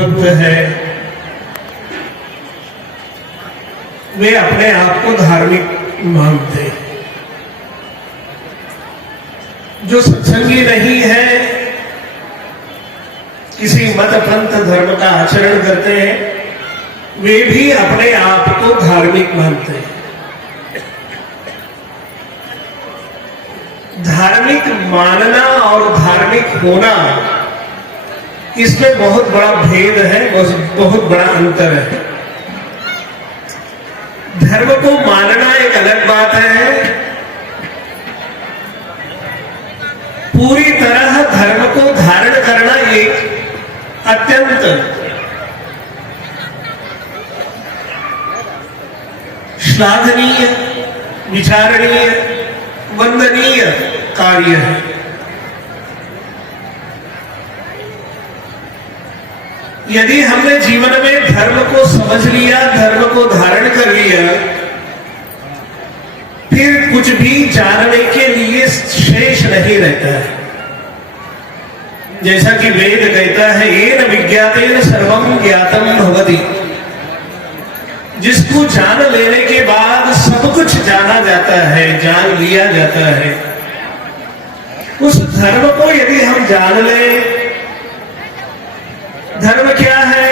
भक्त है, वे अपने आप को धार्मिक मानते हैं। जो सत्संगी नहीं है, किसी मत पंथ धर्म का आचरण करते हैं, वे भी अपने आप को धार्मिक मानते हैं। धार्मिक मानना और धार्मिक होना, इसमें बहुत बड़ा भेद है, बहुत बड़ा अंतर है। धर्म को मानना एक अलग बात है, पूरी तरह धर्म को धारण करना एक अत्यंत श्लाघनीय, विचारणीय, वंदनीय कार्य है। यदि हमने जीवन में धर्म को समझ लिया, धर्म को धारण कर लिया, फिर कुछ भी जानने के लिए शेष नहीं रहता है। जैसा कि वेद कहता है, येन विज्ञातेन सर्वं ज्ञातम भवति। जिसको जान लेने के बाद सब कुछ जाना जाता है, जान लिया जाता है। उस धर्म को यदि हम जान लें, धर्म क्या है?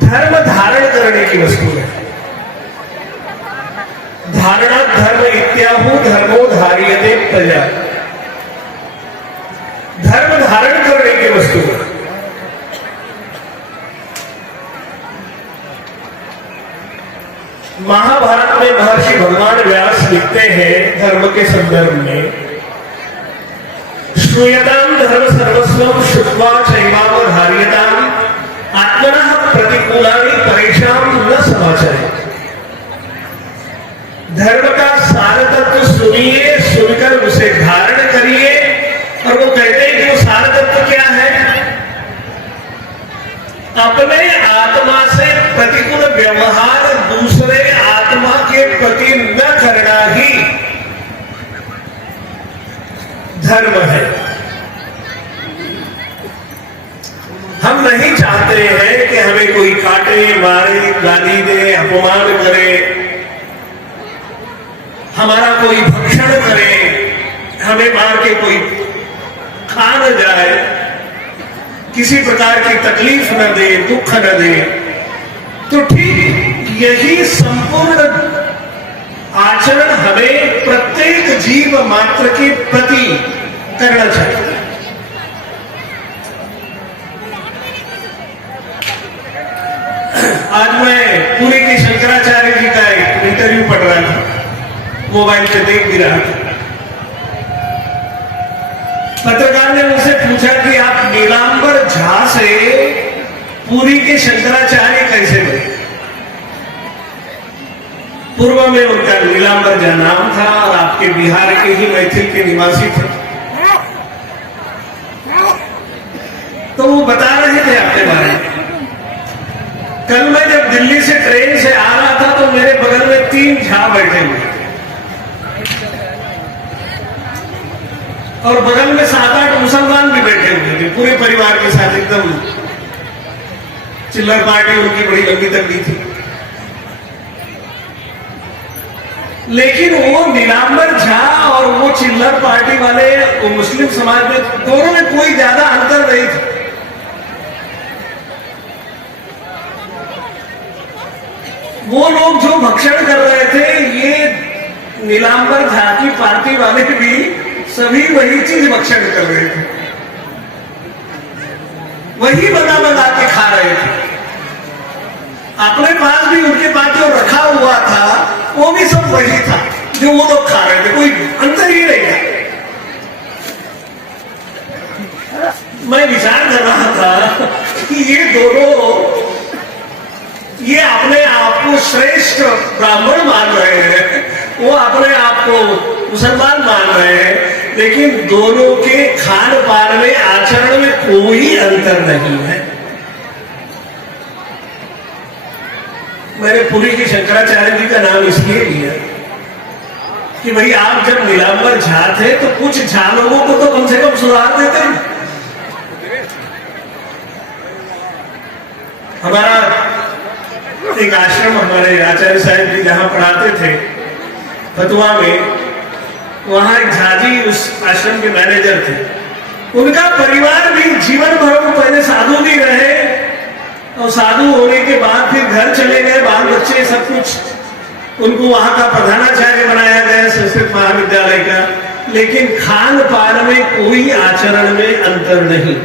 धर्म धारण करने की वस्तु है। धारणा धर्म इत्याहु धर्मो धार्यते प्रजा। धर्म धारण करने की वस्तु है। महाभारत में महर्षि भगवान व्यास लिखते हैं धर्म के संदर्भ में, श्रूयताम धर्म सर्वस्वम श्रुत्वा चैवावधार्यताम आत्मनः प्रतिकूलानि परेशान न समाचरे। धर्म का सार तत्व सुनिए, सुनकर उसे धारण करिए। और वो कहते हैं कि वो सार तत्व क्या है? अपने आत्मा से प्रतिकूल व्यवहार दूसरे आत्मा के प्रति न करना ही धर्म है। हम नहीं चाहते हैं कि हमें कोई काटे, मारे, गाली दे, अपमान करे, हमारा कोई भक्षण करे, हमें मार के कोई खा न जाए, किसी प्रकार की तकलीफ न दे, दुख न दे। तो ठीक यही संपूर्ण आचरण हमें प्रत्येक जीव मात्र के प्रति करना चाहिए। आज मैं पुरी के शंकराचार्य जी का एक इंटरव्यू पढ़ रहा था, मोबाइल पे देख भी रहा था। पत्रकार ने मुझसे पूछा कि आप नीलांबर झा से पुरी के शंकराचार्य कैसे बने? पूर्व में उनका नीलांबर झा नाम था और आपके बिहार के ही मैथिल के निवासी थे। तो वो बता रहे थे अपने बारे में। कल मैं जब दिल्ली से ट्रेन से आ रहा था तो मेरे बगल में 3 झा बैठे हुए थे और बगल में 7-8 मुसलमान भी बैठे हुए थे, पूरे परिवार के साथ। एकदम चिल्लर पार्टी उनकी बड़ी लंबी तकड़ी थी। लेकिन वो नीलांबर झा और वो चिल्लर पार्टी वाले, वो मुस्लिम समाज में, दोनों में कोई ज्यादा अंतर नहीं था। वो लोग जो भक्षण कर रहे थे, ये नीलांबर झा की पार्टी वाले भी सभी वही चीज भक्षण कर रहे थे, वही बना के खा रहे थे। अपने पास भी उनके पास जो रखा हुआ था वो भी सब वही था जो वो लोग खा रहे थे, कोई अंतर ही नहीं था। मैं विचार कर रहा था कि ये दोनों, ये अपने आप को श्रेष्ठ ब्राह्मण मान रहे हैं, वो अपने आप को मुसलमान मान रहे हैं, लेकिन दोनों के खान पान में, आचरण में कोई अंतर नहीं है। मैंने पुरी के शंकराचार्य जी का नाम इसलिए लिया कि भाई आप जब नीलांबर झा थे तो कुछ झा लोगों को तो कम से कम सुधार देते हैं। हमारा एक आश्रम, हमारे आचार्य साहब जी जहां पढ़ाते थे फतुआ में, वहां एक झाजी उस आश्रम के मैनेजर थे। उनका परिवार भी जीवन भर पहले साधु भी रहे और साधु होने के बाद फिर घर चले गए, बाल बच्चे सब कुछ। उनको वहां का प्रधानाचार्य बनाया गया संस्कृत महाविद्यालय का, लेकिन खान पान में कोई आचरण में अंतर नहीं।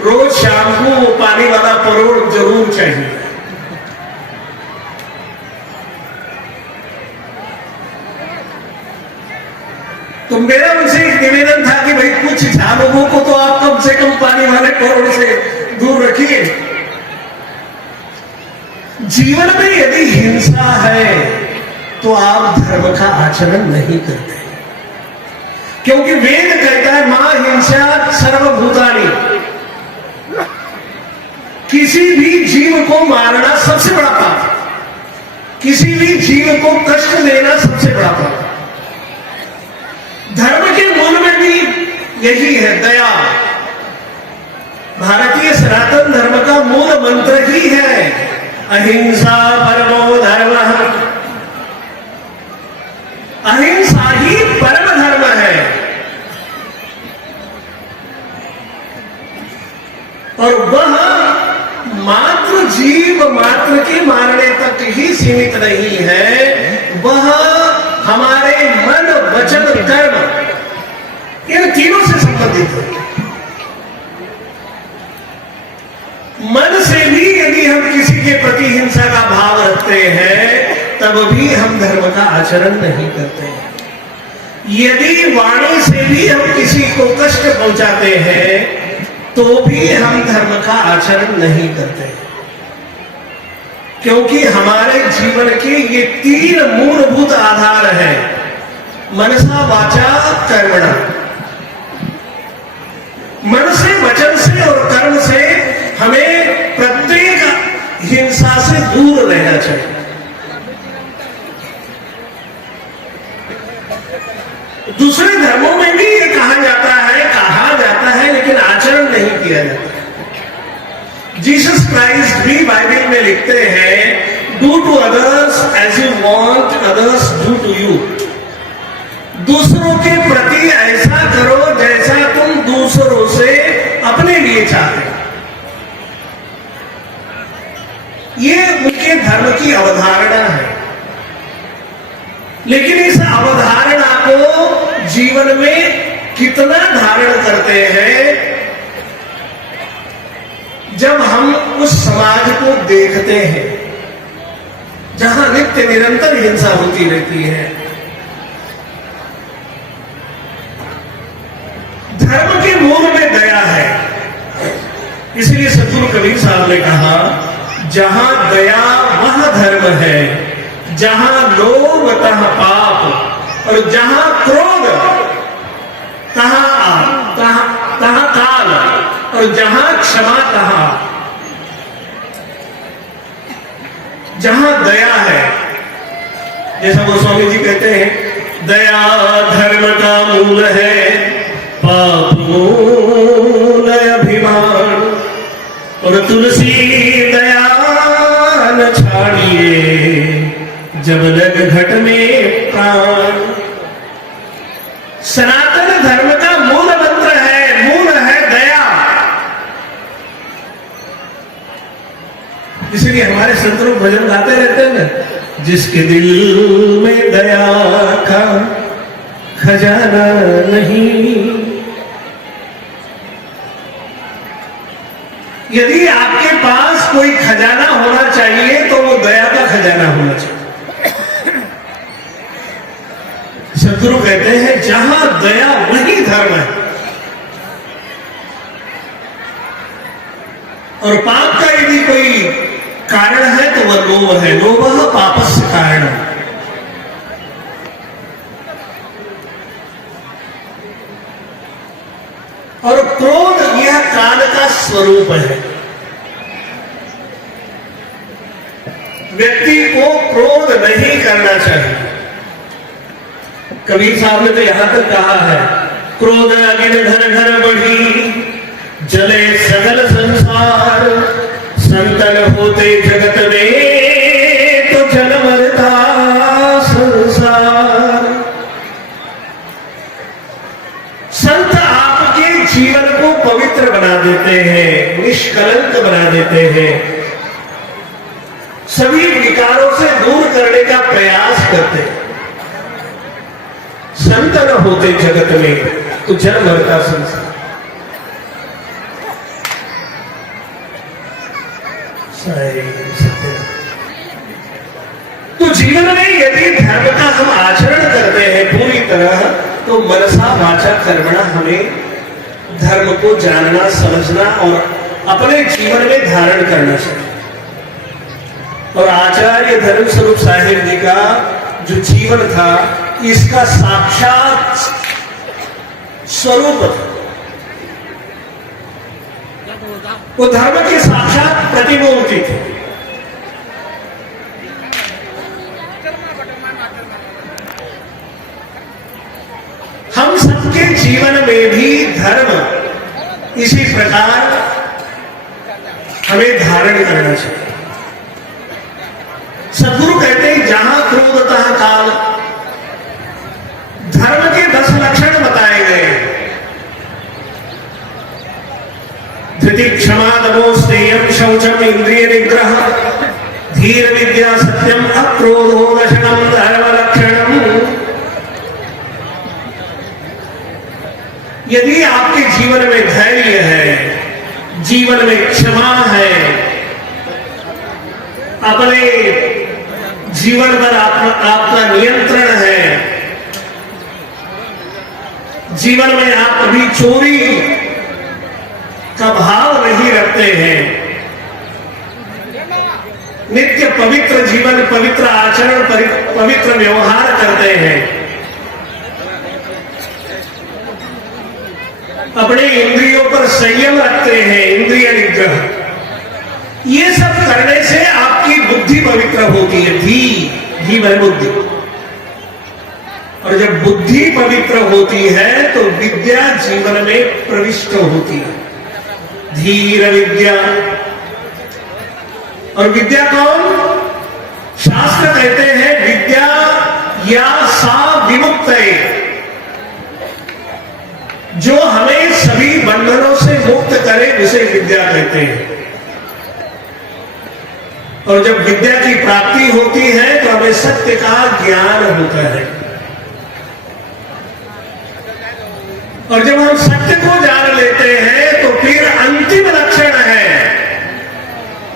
रोज शाम को वो पानी वाला परोड़ जरूर चाहिए। तो मेरा उनसे एक निवेदन था कि भाई कुछ लोगों को तो आप कम से कम पानी वाले परोड़ से दूर रखिए। जीवन में यदि हिंसा है तो आप धर्म का आचरण नहीं करते, क्योंकि वेद कहता है मां हिंसा सर्वभूतानि। किसी भी जीव को मारना सबसे बड़ा पाप, किसी भी जीव को कष्ट देना सबसे बड़ा पाप। धर्म के मूल में भी यही है, दया। भारतीय सनातन धर्म का मूल मंत्र ही है अहिंसा परमो धर्मः। अहिंसा ही परम धर्म है। और वह मात्र जीव मात्र के मारने तक ही सीमित नहीं है, वह हमारे मन वचन कर्म इन तीनों से संबंधित है। मन से भी यदि हम किसी के प्रति हिंसा का भाव रखते हैं तब भी हम धर्म का आचरण नहीं करते हैं। यदि वाणी से भी हम किसी को कष्ट पहुंचाते हैं तो भी हम धर्म का आचरण नहीं करते, क्योंकि हमारे जीवन के ये तीन मूलभूत आधार हैं, मनसा वाचा कर्मणा। मन से, वचन से और कर्म से हमें प्रत्येक हिंसा से दूर रहना चाहिए। दूसरे धर्मों में भी ये कहा जाता है लेकिन आचरण नहीं किया जाता। जीसस क्राइस्ट भी बाइबल में लिखते हैं, do to others as you want others do to you. दूसरों के प्रति ऐसा करो जैसा तुम दूसरों से अपने लिए चाहते हो। ये उनके धर्म की अवधारणा है, लेकिन इस अवधारणा को जीवन में कितना धारण करते हैं जब हम उस समाज को देखते हैं जहां नित्य निरंतर हिंसा होती रहती है। धर्म के मूल में दया है, इसलिए सद्गुरु कबीर साहब ने कहा, जहां दया वह धर्म है, जहां लोभ तह पाप, और जहां क्रोध तहाँ काल, और जहां क्षमा तहाँ। जहां दया है, जैसा गोस्वामी जी कहते हैं, दया धर्म का मूल है, पाप मूल अभिमान, और तुलसी दया न छाड़िए, जब लग घट में प्राण। सनातन धर्म का मूल मंत्र है, मूल है दया। इसलिए हमारे संत लोग भजन गाते रहते हैं ना, जिसके दिल में दया का खजाना नहीं। यदि आपके पास कोई खजाना होना चाहिए तो वो दया का खजाना होना चाहिए। सद्गुरु कहते हैं, जहां दया वही धर्म है। और पाप का यदि कोई कारण है तो वह लोभ है, लोभ पापस्य कारण। और क्रोध यह काल का स्वरूप है। व्यक्ति को क्रोध नहीं करना चाहिए। कबीर साहब ने तो यहां तक कहा है, क्रोध अगिन घर घर बढ़ी, जले सगल संसार, संतन हो देते हैं, निष्कलंक बना देते हैं, सभी विकारों से दूर करने का प्रयास करते हैं। संत न होते जगत में तो जन्म भर का संसार। तो जीवन में यदि धर्म का हम आचरण करते हैं पूरी तरह, तो मनसा वाचा कर्मणा हमें धर्म को जानना, समझना और अपने जीवन में धारण करना चाहिए। और आचार्य धर्म स्वरूप साहिब जी का जो जीवन था, इसका साक्षात स्वरूप था। वो धर्म की साक्षात प्रतिमूर्ति थी। हम सबके जीवन में भी धर्म इसी प्रकार हमें धारण करना चाहिए। सदगुरु कहते हैं जहां क्रोध तहां काल। धर्म के 10 लक्षण बताए गए। धृति, क्षमा, दमो, स्नेयम, शौचम, इंद्रिय निग्रह, धीर विद्या, सत्यम, अक्रोधो, दशकम, धर्म लक्षणम। यदि आपके जीवन में धैर्य है, जीवन में क्षमा है, अपने जीवन पर आपका नियंत्रण है, जीवन में आप कभी चोरी का भाव नहीं रखते हैं, नित्य पवित्र जीवन, पवित्र आचरण, पवित्र व्यवहार करते हैं, अपने इंद्रियों पर संयम रखते हैं, इंद्रिय निग्रह, ये सब करने से आपकी बुद्धि पवित्र होती है। धी में बुद्धि। और जब बुद्धि पवित्र होती है तो विद्या जीवन में प्रविष्ट होती है। धीर विद्या। और विद्या कौन? शास्त्र कहते हैं विद्या या सा विमुक्त है, जो हमें सभी बंधनों से मुक्त करे, उसे विद्या कहते हैं। और जब विद्या की प्राप्ति होती है तो हमें सत्य का ज्ञान होता है। और जब हम सत्य को जान लेते हैं तो फिर अंतिम लक्षण है,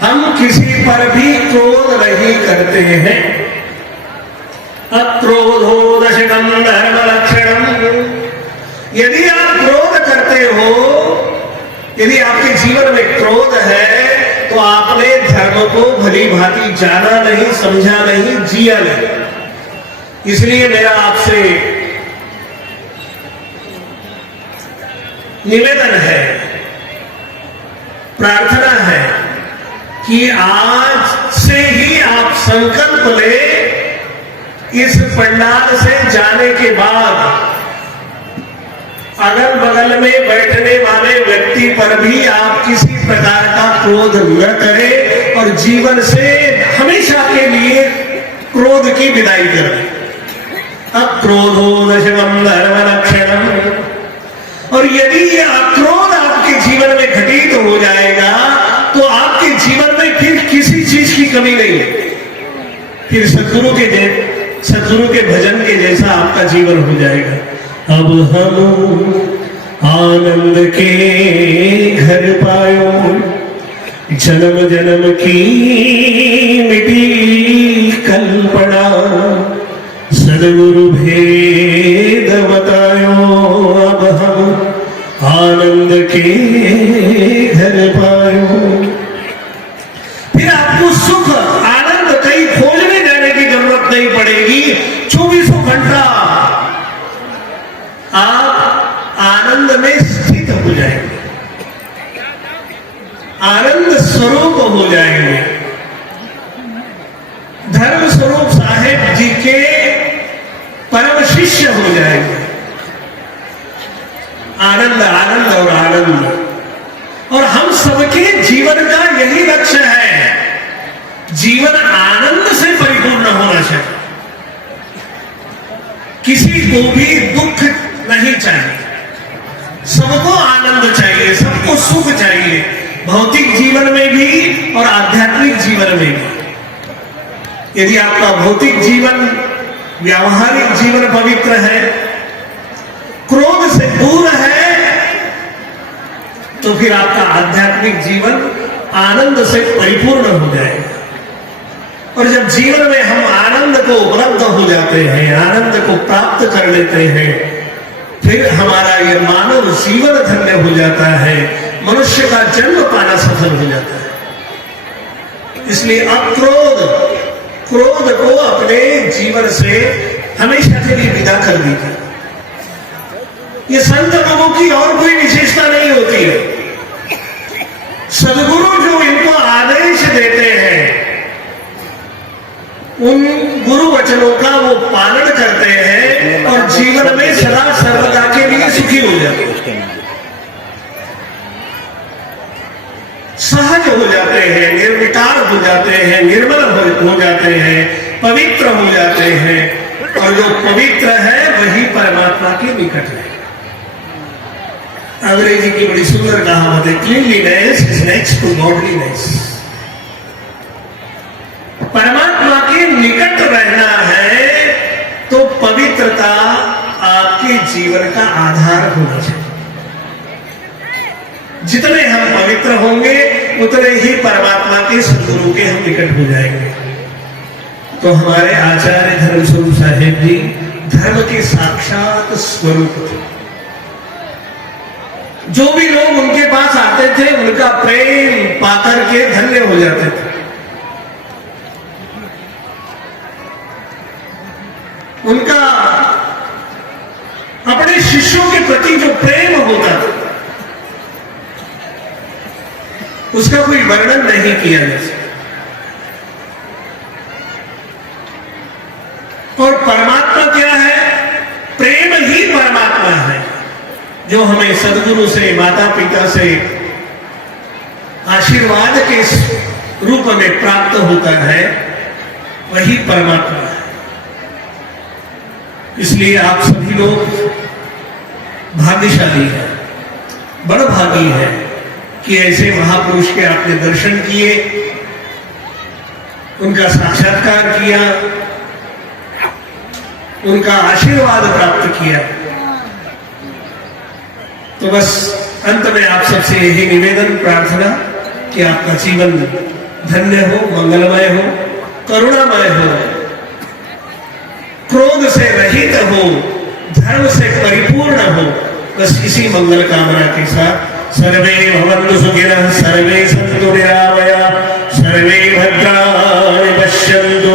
हम किसी पर भी क्रोध नहीं करते हैं। अक्रोधो दशकम धर्म लक्षणम। यदि आप क्रोध करते हो, यदि आपके जीवन में क्रोध है, तो आपने धर्म को भली भांति जाना नहीं, समझा नहीं, जिया नहीं। इसलिए मेरा आपसे निवेदन है, प्रार्थना है कि आज से ही आप संकल्प ले, इस पंडाल से जाने के बाद अगल बगल में बैठने वाले व्यक्ति पर भी आप किसी प्रकार का क्रोध न करें और जीवन से हमेशा के लिए क्रोध की विदाई करें। अक्रोधो दशकम धर्म लक्षणम। और यदि ये अक्रोध आपके जीवन में घटित हो जाएगा तो आपके जीवन में फिर किसी चीज की कमी नहीं है। फिर सद्गुरु के भजन के जैसा आपका जीवन हो जाएगा। अब हम आनंद के घर पायो, जन्म जन्म की मिटी कल्पना, सद्गुरु भेद बतायो। अब हम आनंद के घर पायो। फिर आपको सुख आनंद कहीं खोजने जाने की जरूरत नहीं पड़ेगी। 24 घंटा आप आनंद में स्थित हो जाएंगे, आनंद स्वरूप हो जाएंगे। धर्म स्वरूप साहेब जी के परम शिष्य हो जाएंगे। आनंद आनंद और आनंद। और हम सबके जीवन का यही लक्ष्य है, जीवन आनंद से परिपूर्ण होना चाहिए। किसी को भी दुख नहीं चाहिए, सबको आनंद चाहिए, सब को सुख चाहिए, भौतिक जीवन में भी और आध्यात्मिक जीवन में भी। यदि आपका भौतिक जीवन, व्यावहारिक जीवन पवित्र है, क्रोध से दूर है, तो फिर आपका आध्यात्मिक जीवन आनंद से परिपूर्ण हो जाएगा। और जब जीवन में हम आनंद को उपलब्ध हो जाते हैं, आनंद को प्राप्त कर लेते हैं, फिर हमारा यह मानव जीवन धन्य हो जाता है, मनुष्य का जन्म पाना सफल हो जाता है। इसलिए क्रोध को अपने जीवन से हमेशा के लिए विदा कर दीजिए। ये संत लोगों की और कोई विशेषता नहीं होती है। सदगुरु जो इनको आदेश देते हैं, उन गुरु वचनों का वो पालन करते हैं और जीवन में सदा सर्वदा के लिए सुखी हो जाते हैं, सहज हो जाते हैं, निर्विकार हो जाते हैं, निर्मल हो जाते हैं, पवित्र हो जाते हैं। और जो पवित्र है वही परमात्मा के निकट है। अंग्रेजी की बड़ी सुंदर कहावत है, cleanliness is next to godliness. परमात्मा के निकट रहना है तो पवित्रता आपके जीवन का आधार होना चाहिए। जितने हम पवित्र होंगे उतने ही परमात्मा के सदगुरु के हम निकट हो जाएंगे। तो हमारे आचार्य धर्मस्वरूप साहेब जी धर्म के साक्षात स्वरूप थे। जो भी लोग उनके पास आते थे उनका प्रेम पाकर के धन्य हो जाते थे। उनका अपने शिष्यों के प्रति जो प्रेम होता था उसका कोई वर्णन नहीं किया जा सकता। और परमात्मा क्या है? प्रेम ही परमात्मा है। जो हमें सदगुरु से, माता पिता से आशीर्वाद के रूप में प्राप्त होता है, वही परमात्मा है। इसलिए आप सभी लोग भाग्यशाली हैं, बड़भागी हैं कि ऐसे महापुरुष के आपने दर्शन किए, उनका साक्षात्कार किया, उनका आशीर्वाद प्राप्त किया। तो बस अंत में आप सबसे यही निवेदन, प्रार्थना कि आपका जीवन धन्य हो, मंगलमय हो, करुणामय हो, क्रोध से रहित हो, धर्म से परिपूर्ण हो। बस इसी मंगल कामना के साथ सर्वे भवन्तु सुखिनः, सर्वे सन्तु निरामयाः, सर्वे भद्राणि पश्यन्तु,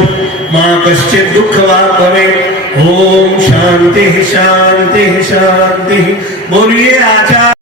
मा कश्चित् दुःखभाग् भवेत्। ओम शांति शांति शांति। बोलिए आचार्य।